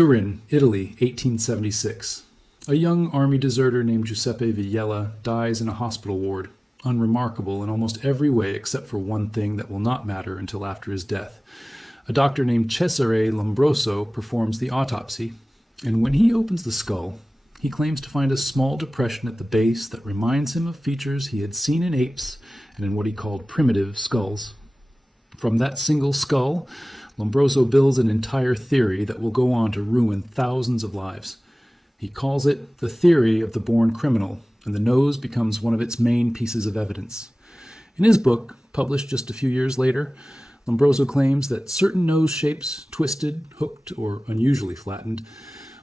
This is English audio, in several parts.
Turin, Italy, 1876. A young army deserter named Giuseppe Villela dies in a hospital ward, unremarkable in almost every way except for one thing that will not matter until after his death. A doctor named Cesare Lombroso performs the autopsy, and when he opens the skull, he claims to find a small depression at the base that reminds him of features he had seen in apes and in what he called primitive skulls. From that single skull, Lombroso builds an entire theory that will go on to ruin thousands of lives. He calls it the theory of the born criminal, and the nose becomes one of its main pieces of evidence. In his book, published just a few years later, Lombroso claims that certain nose shapes, twisted, hooked, or unusually flattened,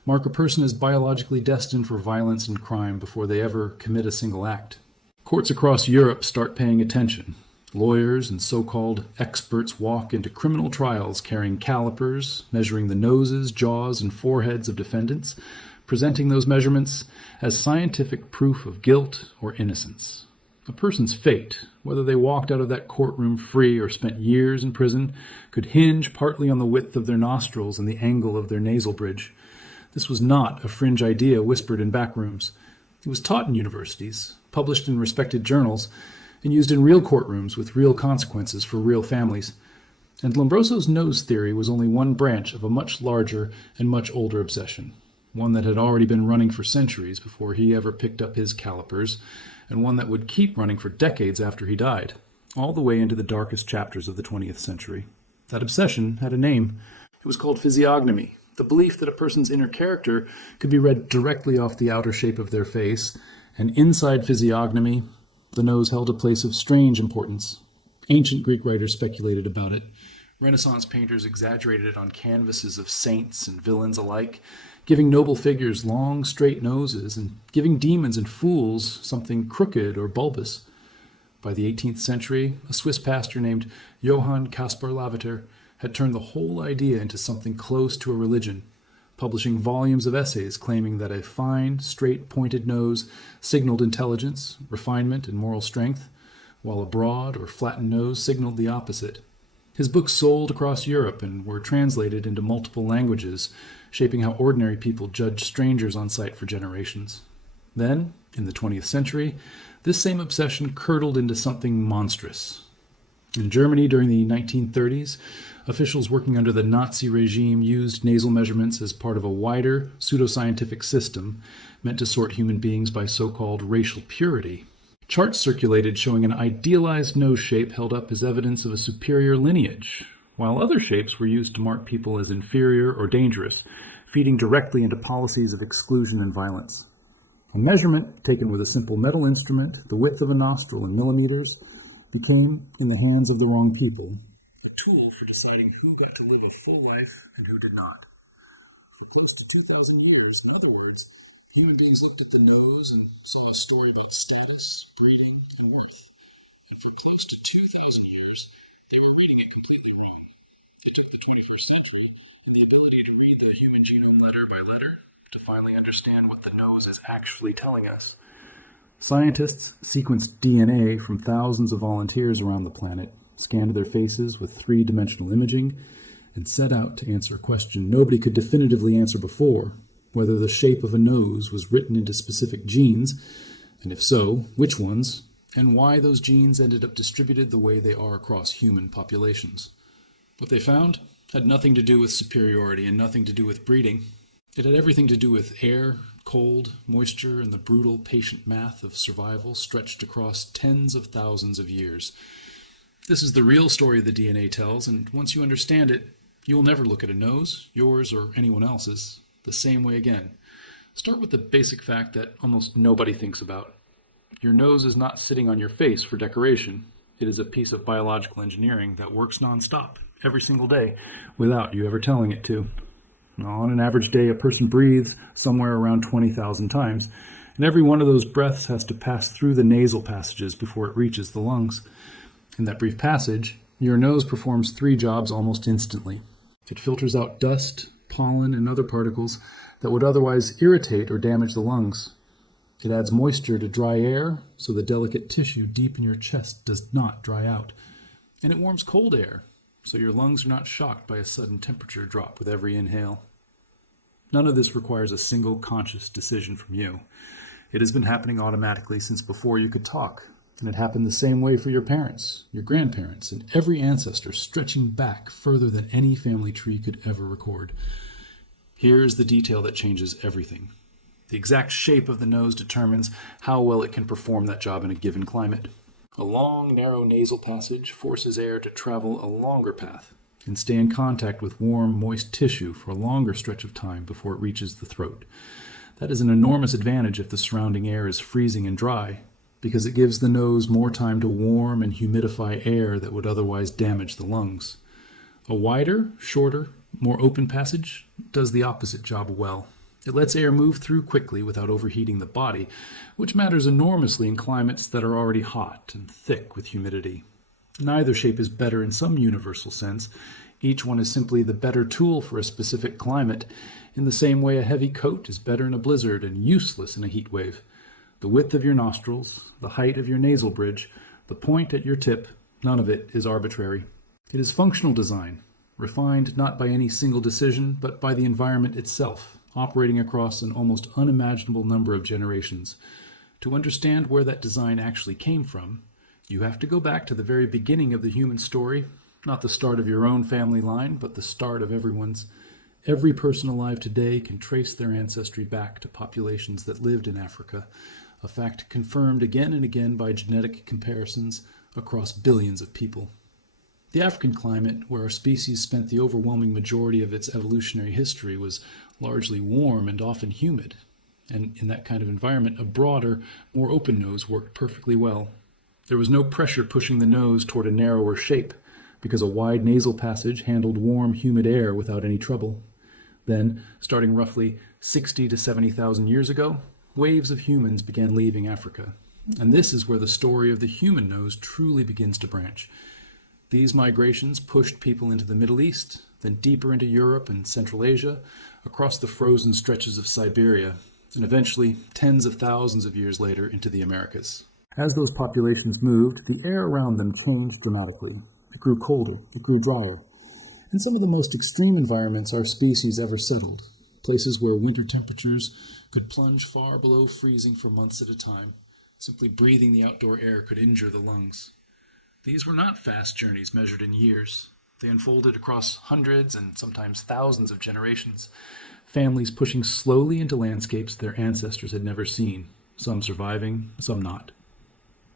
mark a person as biologically destined for violence and crime before they ever commit a single act. Courts across Europe start paying attention. Lawyers and so-called experts walk into criminal trials carrying calipers, measuring the noses, jaws, and foreheads of defendants, presenting those measurements as scientific proof of guilt or innocence. A person's fate, whether they walked out of that courtroom free or spent years in prison, could hinge partly on the width of their nostrils and the angle of their nasal bridge. This was not a fringe idea whispered in back rooms. It was taught in universities, published in respected journals, and used in real courtrooms with real consequences for real families. And Lombroso's nose theory was only one branch of a much larger and much older obsession, one that had already been running for centuries before he ever picked up his calipers, and one that would keep running for decades after he died, all the way into the darkest chapters of the 20th century. That obsession had a name. It was called physiognomy, the belief that a person's inner character could be read directly off the outer shape of their face, and inside physiognomy, the nose held a place of strange importance. Ancient Greek writers speculated about it. Renaissance painters exaggerated it on canvases of saints and villains alike, giving noble figures long, straight noses and giving demons and fools something crooked or bulbous. By the 18th century, a Swiss pastor named Johann Caspar Lavater had turned the whole idea into something close to a religion, publishing volumes of essays claiming that a fine, straight, pointed nose signaled intelligence, refinement, and moral strength, while a broad or flattened nose signaled the opposite. His books sold across Europe and were translated into multiple languages, shaping how ordinary people judged strangers on sight for generations. Then, in the 20th century, this same obsession curdled into something monstrous. In Germany during the 1930s, officials working under the Nazi regime used nasal measurements as part of a wider, pseudoscientific system meant to sort human beings by so-called racial purity. Charts circulated showing an idealized nose shape held up as evidence of a superior lineage, while other shapes were used to mark people as inferior or dangerous, feeding directly into policies of exclusion and violence. A measurement taken with a simple metal instrument, the width of a nostril in millimeters, became, in the hands of the wrong people, a tool for deciding who got to live a full life and who did not. For close to 2,000 years, in other words, human beings looked at the nose and saw a story about status, breeding, and worth. And for close to 2,000 years, they were reading it completely wrong. It took the 21st century and the ability to read the human genome letter by letter to finally understand what the nose is actually telling us. Scientists sequenced DNA from thousands of volunteers around the planet, scanned their faces with three-dimensional imaging, and set out to answer a question nobody could definitively answer before: whether the shape of a nose was written into specific genes, and if so, which ones, and why those genes ended up distributed the way they are across human populations. What they found had nothing to do with superiority and nothing to do with breeding. It had everything to do with air, cold, moisture, and the brutal, patient math of survival stretched across tens of thousands of years. This is the real story the DNA tells, and once you understand it, you'll never look at a nose, yours or anyone else's, the same way again. Start with the basic fact that almost nobody thinks about. Your nose is not sitting on your face for decoration. It is a piece of biological engineering that works nonstop, every single day, without you ever telling it to. On an average day, a person breathes somewhere around 20,000 times, and every one of those breaths has to pass through the nasal passages before it reaches the lungs. In that brief passage, your nose performs three jobs almost instantly. It filters out dust, pollen, and other particles that would otherwise irritate or damage the lungs. It adds moisture to dry air, so the delicate tissue deep in your chest does not dry out. And it warms cold air, so your lungs are not shocked by a sudden temperature drop with every inhale. None of this requires a single conscious decision from you. It has been happening automatically since before you could talk. And it happened the same way for your parents, your grandparents, and every ancestor, stretching back further than any family tree could ever record. Here is the detail that changes everything. The exact shape of the nose determines how well it can perform that job in a given climate. A long, narrow nasal passage forces air to travel a longer path and stay in contact with warm, moist tissue for a longer stretch of time before it reaches the throat. That is an enormous advantage if the surrounding air is freezing and dry, because it gives the nose more time to warm and humidify air that would otherwise damage the lungs. A wider, shorter, more open passage does the opposite job well. It lets air move through quickly without overheating the body, which matters enormously in climates that are already hot and thick with humidity. Neither shape is better in some universal sense. Each one is simply the better tool for a specific climate, in the same way a heavy coat is better in a blizzard and useless in a heat wave. The width of your nostrils, the height of your nasal bridge, the point at your tip, none of it is arbitrary. It is functional design, refined not by any single decision, but by the environment itself, operating across an almost unimaginable number of generations. To understand where that design actually came from, you have to go back to the very beginning of the human story, not the start of your own family line, but the start of everyone's. Every person alive today can trace their ancestry back to populations that lived in Africa, a fact confirmed again and again by genetic comparisons across billions of people. The African climate, where our species spent the overwhelming majority of its evolutionary history, was largely warm and often humid, and in that kind of environment, a broader, more open nose worked perfectly well. There was no pressure pushing the nose toward a narrower shape, because a wide nasal passage handled warm, humid air without any trouble. Then, starting roughly 60 to 70,000 years ago, waves of humans began leaving Africa. And this is where the story of the human nose truly begins to branch. These migrations pushed people into the Middle East, then deeper into Europe and Central Asia, across the frozen stretches of Siberia, and eventually, tens of thousands of years later, into the Americas. As those populations moved, the air around them changed dramatically. It grew colder, it grew drier. In some of the most extreme environments our species ever settled, places where winter temperatures could plunge far below freezing for months at a time. Simply breathing the outdoor air could injure the lungs. These were not fast journeys measured in years. They unfolded across hundreds and sometimes thousands of generations, families pushing slowly into landscapes their ancestors had never seen, some surviving, some not.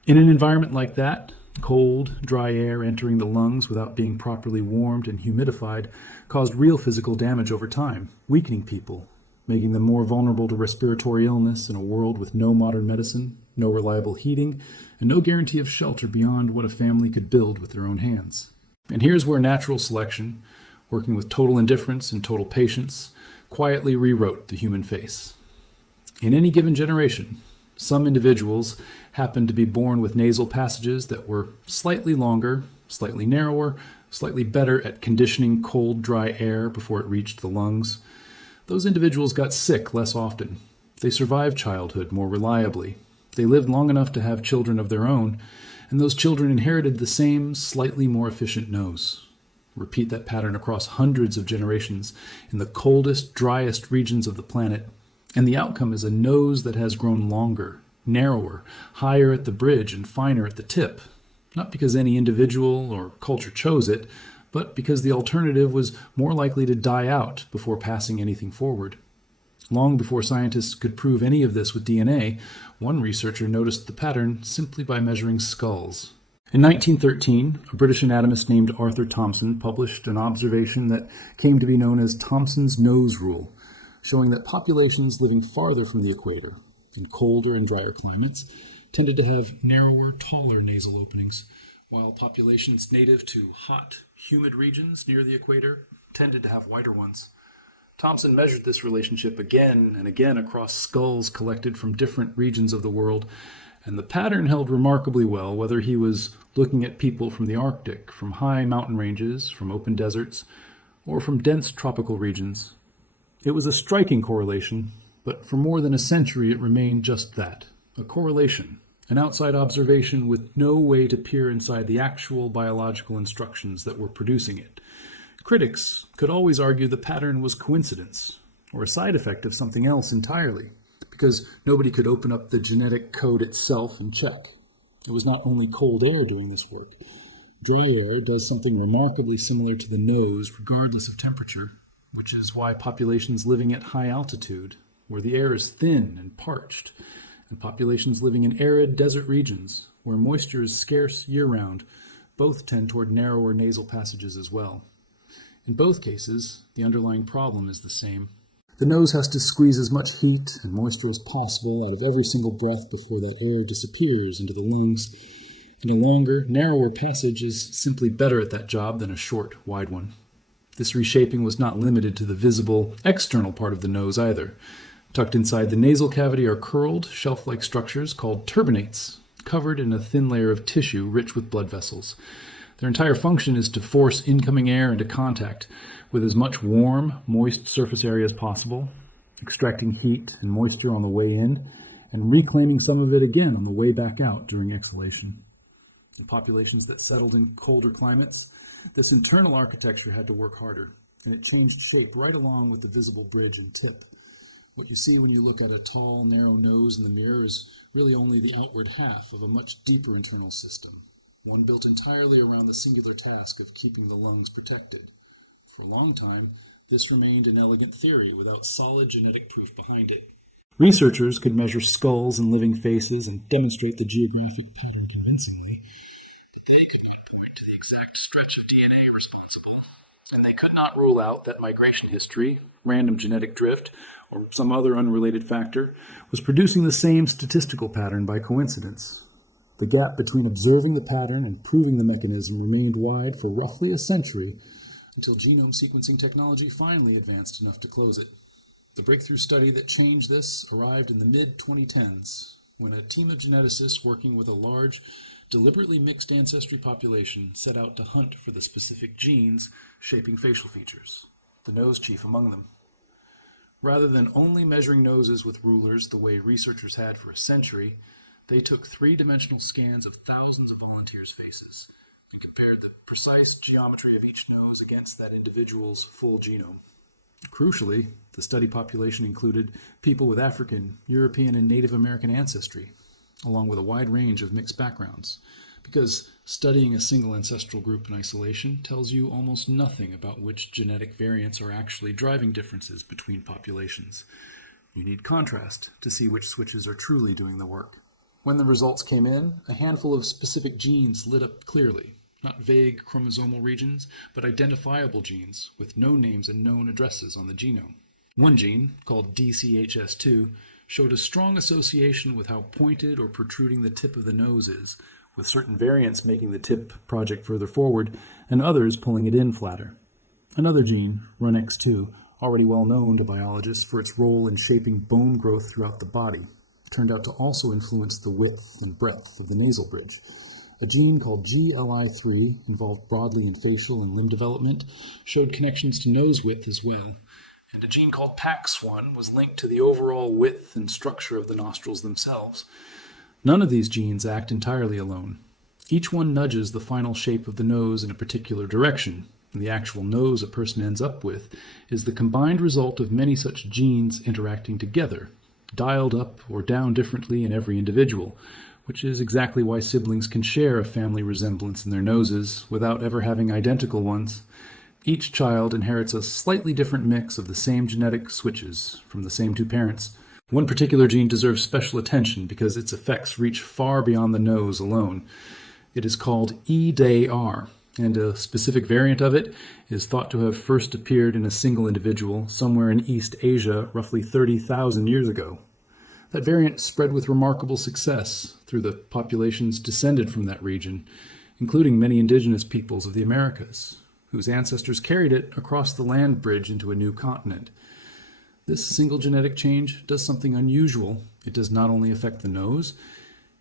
In an environment like that, cold, dry air entering the lungs without being properly warmed and humidified caused real physical damage over time, weakening people, making them more vulnerable to respiratory illness in a world with no modern medicine, no reliable heating, and no guarantee of shelter beyond what a family could build with their own hands. And here's where natural selection, working with total indifference and total patience, quietly rewrote the human face. In any given generation, some individuals happened to be born with nasal passages that were slightly longer, slightly narrower, slightly better at conditioning cold, dry air before it reached the lungs. Those individuals got sick less often. They survived childhood more reliably. They lived long enough to have children of their own, and those children inherited the same, slightly more efficient nose. Repeat that pattern across hundreds of generations in the coldest, driest regions of the planet, and the outcome is a nose that has grown longer, narrower, higher at the bridge, and finer at the tip. Not because any individual or culture chose it, but because the alternative was more likely to die out before passing anything forward. Long before scientists could prove any of this with DNA, one researcher noticed the pattern simply by measuring skulls. In 1913, a British anatomist named Arthur Thomson published an observation that came to be known as Thomson's nose rule, showing that populations living farther from the equator, in colder and drier climates, tended to have narrower, taller nasal openings, while populations native to hot, humid regions near the equator tended to have wider ones. Thomson measured this relationship again and again across skulls collected from different regions of the world, and the pattern held remarkably well whether he was looking at people from the Arctic, from high mountain ranges, from open deserts, or from dense tropical regions. It was a striking correlation, but for more than a century it remained just that, a correlation, an outside observation with no way to peer inside the actual biological instructions that were producing it. Critics could always argue the pattern was coincidence, or a side effect of something else entirely, because nobody could open up the genetic code itself and check. It was not only cold air doing this work. Dry air does something remarkably similar to the nose regardless of temperature, which is why populations living at high altitude, where the air is thin and parched, and populations living in arid desert regions, where moisture is scarce year-round, both tend toward narrower nasal passages as well. In both cases, the underlying problem is the same. The nose has to squeeze as much heat and moisture as possible out of every single breath before that air disappears into the lungs, and a longer, narrower passage is simply better at that job than a short, wide one. This reshaping was not limited to the visible, external part of the nose either. Tucked inside the nasal cavity are curled, shelf-like structures called turbinates, covered in a thin layer of tissue rich with blood vessels. Their entire function is to force incoming air into contact with as much warm, moist surface area as possible, extracting heat and moisture on the way in, and reclaiming some of it again on the way back out during exhalation. In populations that settled in colder climates, this internal architecture had to work harder, and it changed shape right along with the visible bridge and tip. What you see when you look at a tall, narrow nose in the mirror is really only the outward half of a much deeper internal system, one built entirely around the singular task of keeping the lungs protected. For a long time, this remained an elegant theory without solid genetic proof behind it. Researchers could measure skulls and living faces and demonstrate the geographic pattern convincingly, but they couldn't point to the exact stretch of DNA responsible. And they could not rule out that migration history, random genetic drift, or some other unrelated factor, was producing the same statistical pattern by coincidence. The gap between observing the pattern and proving the mechanism remained wide for roughly a century, until genome sequencing technology finally advanced enough to close it. The breakthrough study that changed this arrived in the mid-2010s, when a team of geneticists working with a large, deliberately mixed ancestry population set out to hunt for the specific genes shaping facial features, the nose chief among them. Rather than only measuring noses with rulers the way researchers had for a century, they took three-dimensional scans of thousands of volunteers' faces and compared the precise geometry of each nose against that individual's full genome. Crucially, the study population included people with African, European, and Native American ancestry, along with a wide range of mixed backgrounds, because studying a single ancestral group in isolation tells you almost nothing about which genetic variants are actually driving differences between populations. You need contrast to see which switches are truly doing the work. When the results came in, a handful of specific genes lit up clearly, not vague chromosomal regions, but identifiable genes with no names and known addresses on the genome. One gene, called DCHS2, showed a strong association with how pointed or protruding the tip of the nose is, with certain variants making the tip project further forward and others pulling it in flatter. Another gene, RUNX2, already well known to biologists for its role in shaping bone growth throughout the body, turned out to also influence the width and breadth of the nasal bridge. A gene called GLI3, involved broadly in facial and limb development, showed connections to nose width as well. And a gene called PAX1 was linked to the overall width and structure of the nostrils themselves. None of these genes act entirely alone. Each one nudges the final shape of the nose in a particular direction, and the actual nose a person ends up with is the combined result of many such genes interacting together, dialed up or down differently in every individual, which is exactly why siblings can share a family resemblance in their noses without ever having identical ones. Each child inherits a slightly different mix of the same genetic switches from the same two parents. One particular gene deserves special attention because its effects reach far beyond the nose alone. It is called EDAR, and a specific variant of it is thought to have first appeared in a single individual somewhere in East Asia roughly 30,000 years ago. That variant spread with remarkable success through the populations descended from that region, including many indigenous peoples of the Americas, whose ancestors carried it across the land bridge into a new continent. This single genetic change does something unusual. It does not only affect the nose,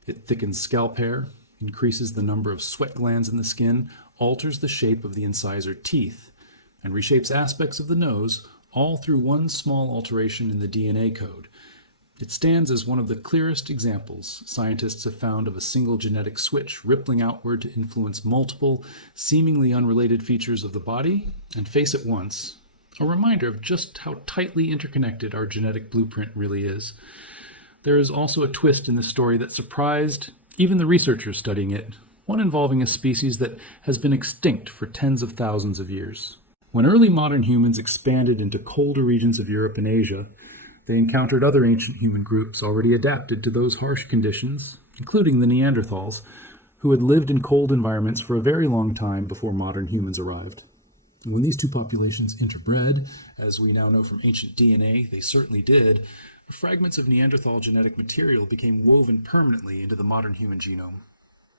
it thickens scalp hair, increases the number of sweat glands in the skin, alters the shape of the incisor teeth, and reshapes aspects of the nose, all through one small alteration in the DNA code. It stands as one of the clearest examples scientists have found of a single genetic switch rippling outward to influence multiple, seemingly unrelated features of the body and face at once A reminder of just how tightly interconnected our genetic blueprint really is. There is also a twist in this story that surprised even the researchers studying it, one involving a species that has been extinct for tens of thousands of years. When early modern humans expanded into colder regions of Europe and Asia, they encountered other ancient human groups already adapted to those harsh conditions, including the Neanderthals, who had lived in cold environments for a very long time before modern humans arrived. And when these two populations interbred, as we now know from ancient DNA, they certainly did, fragments of Neanderthal genetic material became woven permanently into the modern human genome.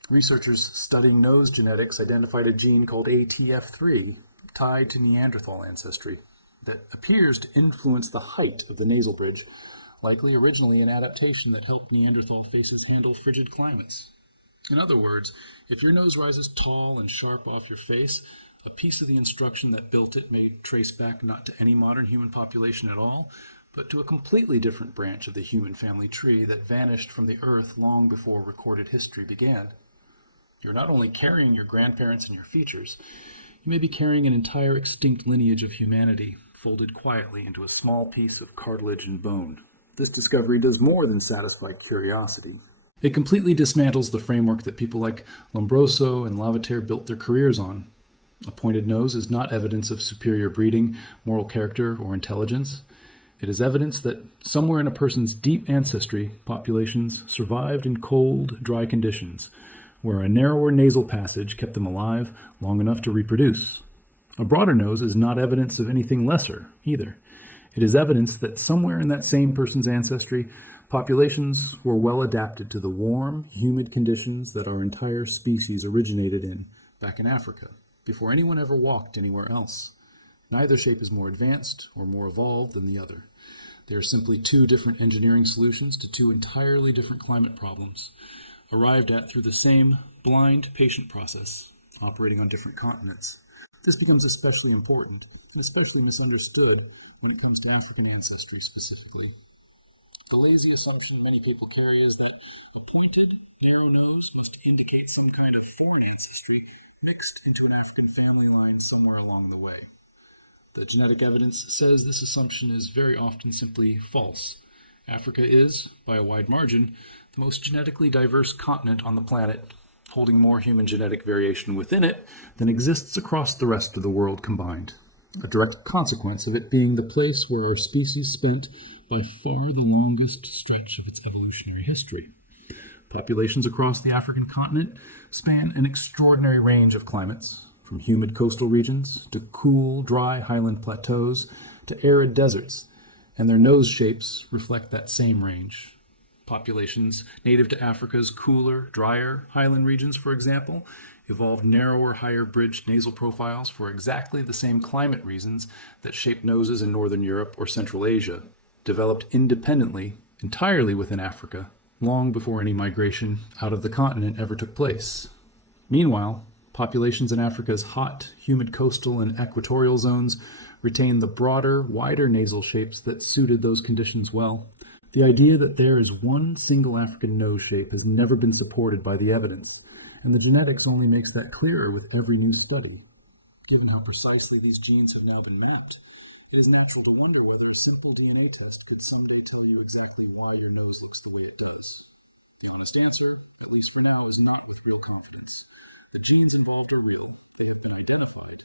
Researchers studying nose genetics identified a gene called ATF3 tied to Neanderthal ancestry that appears to influence the height of the nasal bridge, likely originally an adaptation that helped Neanderthal faces handle frigid climates. In other words, if your nose rises tall and sharp off your face, a piece of the instruction that built it may trace back not to any modern human population at all, but to a completely different branch of the human family tree that vanished from the earth long before recorded history began. You're not only carrying your grandparents and your features, you may be carrying an entire extinct lineage of humanity, folded quietly into a small piece of cartilage and bone. This discovery does more than satisfy curiosity. It completely dismantles the framework that people like Lombroso and Lavater built their careers on. A pointed nose is not evidence of superior breeding, moral character, or intelligence. It is evidence that somewhere in a person's deep ancestry, populations survived in cold, dry conditions, where a narrower nasal passage kept them alive long enough to reproduce. A broader nose is not evidence of anything lesser, either. It is evidence that somewhere in that same person's ancestry, populations were well adapted to the warm, humid conditions that our entire species originated in back in Africa, before anyone ever walked anywhere else. Neither shape is more advanced or more evolved than the other. They are simply two different engineering solutions to two entirely different climate problems, arrived at through the same blind patient process, operating on different continents. This becomes especially important and especially misunderstood when it comes to African ancestry specifically. The lazy assumption many people carry is that a pointed, narrow nose must indicate some kind of foreign ancestry mixed into an African family line somewhere along the way. The genetic evidence says this assumption is very often simply false. Africa is, by a wide margin, the most genetically diverse continent on the planet, holding more human genetic variation within it than exists across the rest of the world combined. A direct consequence of it being the place where our species spent by far the longest stretch of its evolutionary history. Populations across the African continent span an extraordinary range of climates, from humid coastal regions to cool, dry highland plateaus to arid deserts, and their nose shapes reflect that same range. Populations native to Africa's cooler, drier highland regions, for example, evolved narrower, higher-bridged nasal profiles for exactly the same climate reasons that shaped noses in northern Europe or Central Asia, developed independently, entirely within Africa, long before any migration out of the continent ever took place. Meanwhile, populations in Africa's hot, humid coastal and equatorial zones retain the broader, wider nasal shapes that suited those conditions well. The idea that there is one single African nose shape has never been supported by the evidence, and the genetics only makes that clearer with every new study. Given how precisely these genes have now been mapped, it is natural to wonder whether a simple DNA test could someday tell you exactly why your nose looks the way it does. The honest answer, at least for now, is not with real confidence. The genes involved are real, they have been identified,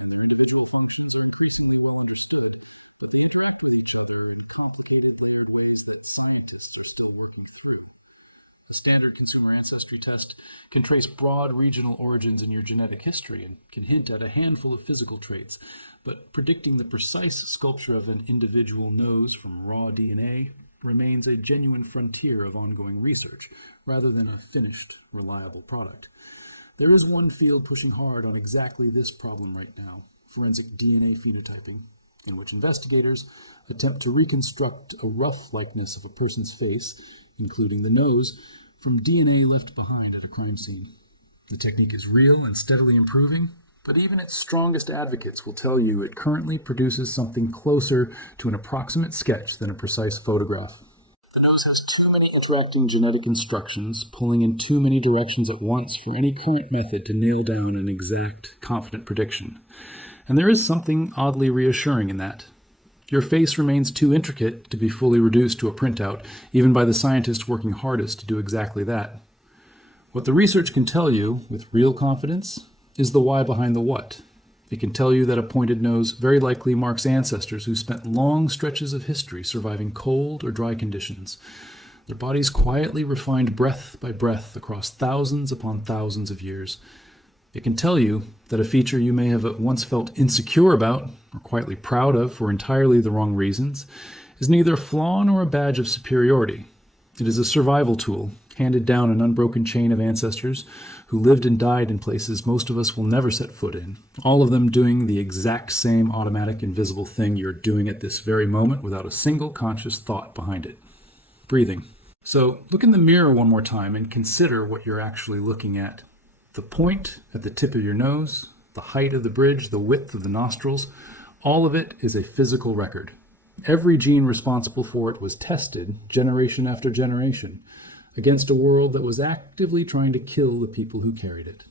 and their individual functions are increasingly well understood, but they interact with each other in complicated, layered ways that scientists are still working through. A standard consumer ancestry test can trace broad regional origins in your genetic history and can hint at a handful of physical traits, but predicting the precise sculpture of an individual nose from raw DNA remains a genuine frontier of ongoing research, rather than a finished, reliable product. There is one field pushing hard on exactly this problem right now, forensic DNA phenotyping, in which investigators attempt to reconstruct a rough likeness of a person's face, including the nose, from DNA left behind at a crime scene. The technique is real and steadily improving, but even its strongest advocates will tell you it currently produces something closer to an approximate sketch than a precise photograph. The nose has too many interacting genetic instructions, pulling in too many directions at once for any current method to nail down an exact, confident prediction. And there is something oddly reassuring in that. Your face remains too intricate to be fully reduced to a printout, even by the scientists working hardest to do exactly that. What the research can tell you, with real confidence, is the why behind the what. It can tell you that a pointed nose very likely marks ancestors who spent long stretches of history surviving cold or dry conditions. Their bodies quietly refined breath by breath across thousands upon thousands of years. It can tell you that a feature you may have once felt insecure about, or quietly proud of for entirely the wrong reasons, is neither a flaw nor a badge of superiority. It is a survival tool, handed down an unbroken chain of ancestors who lived and died in places most of us will never set foot in, all of them doing the exact same automatic invisible thing you're doing at this very moment without a single conscious thought behind it. Breathing. So look in the mirror one more time and consider what you're actually looking at. The point at the tip of your nose, the height of the bridge, the width of the nostrils, all of it is a physical record. Every gene responsible for it was tested generation after generation against a world that was actively trying to kill the people who carried it.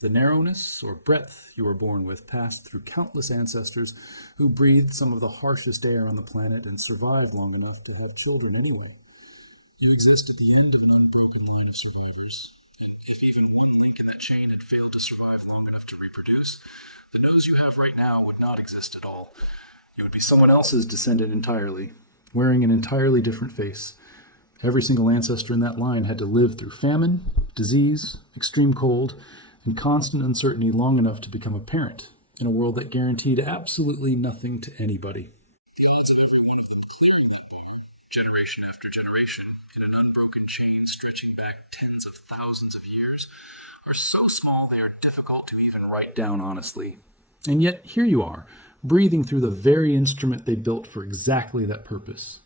The narrowness or breadth you were born with passed through countless ancestors who breathed some of the harshest air on the planet and survived long enough to have children anyway. You exist at the end of an unbroken line of survivors. And if even one link in that chain had failed to survive long enough to reproduce, the nose you have right now would not exist at all. You would be someone else's descendant entirely, wearing an entirely different face. Every single ancestor in that line had to live through famine, disease, extreme cold, and constant uncertainty long enough to become a parent in a world that guaranteed absolutely nothing to anybody. Generation after generation, in an unbroken chain stretching back tens of thousands of years, are so small they are difficult to even write down honestly. And yet, here you are, breathing through the very instrument they built for exactly that purpose.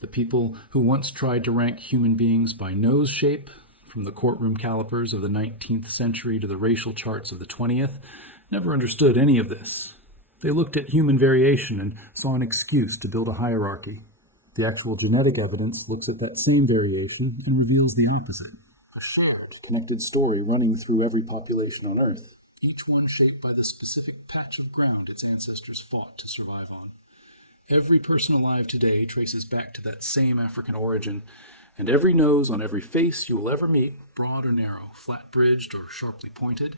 The people who once tried to rank human beings by nose shape, from the courtroom calipers of the 19th century to the racial charts of the 20th, never understood any of this. They looked at human variation and saw an excuse to build a hierarchy. The actual genetic evidence looks at that same variation and reveals the opposite. A shared, connected story running through every population on Earth, each one shaped by the specific patch of ground its ancestors fought to survive on. Every person alive today traces back to that same African origin, and every nose on every face you will ever meet, broad or narrow, flat-bridged or sharply pointed,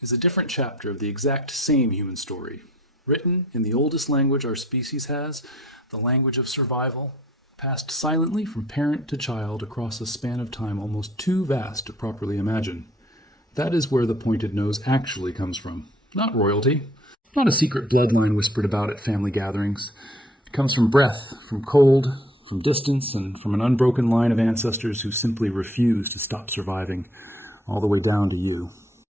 is a different chapter of the exact same human story, written in the oldest language our species has, the language of survival, passed silently from parent to child across a span of time almost too vast to properly imagine. That is where the pointed nose actually comes from, not royalty. Not a secret bloodline whispered about at family gatherings. It comes from breath, from cold, from distance, and from an unbroken line of ancestors who simply refuse to stop surviving, all the way down to you.